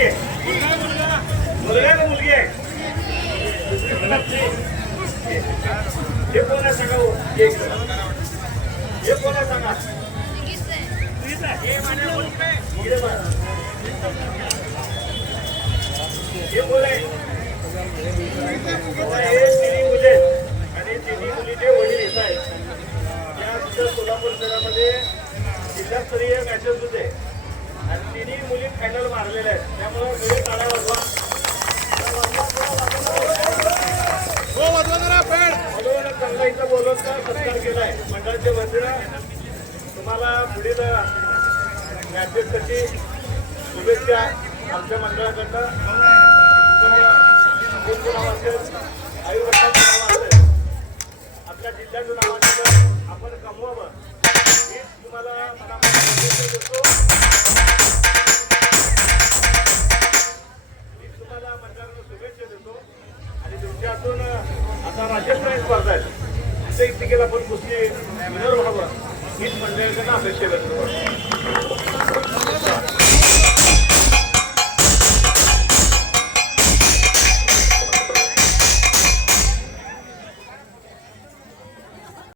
मुलगी आहे. मुलगा का मुलगी आहे? हे कोण आहे हो? सांगा हे? कोण आहे सांगा. हे कोण आहे हे तिन्ही मुले आणि तिन्ही मुलीचे वडील येत आहेत. या सोलापूर शहरामध्ये जिल्हास्तरीय मॅचेस होते. फायनल मारलेल्या आहेत त्यामुळे वेळ काढा कंगाईचा बोलवता सत्कार केलाय. मंडळाच्या वतीनं तुम्हाला पुढील मॅचेससाठी शुभेच्छा आमच्या मंडळाकडनं. आयुर्वेदाचं आपल्या जिल्ह्याचं नाव आपण कमवावं. हीच तुम्हाला शुभेच्छा देतो राज्यस्तरीय स्पर्धा आहेत प्रत्येक टिकेला पण कुस्ती विनर व्हावं हीच मंडळाकडनं अपेक्षा व्यक्त करतो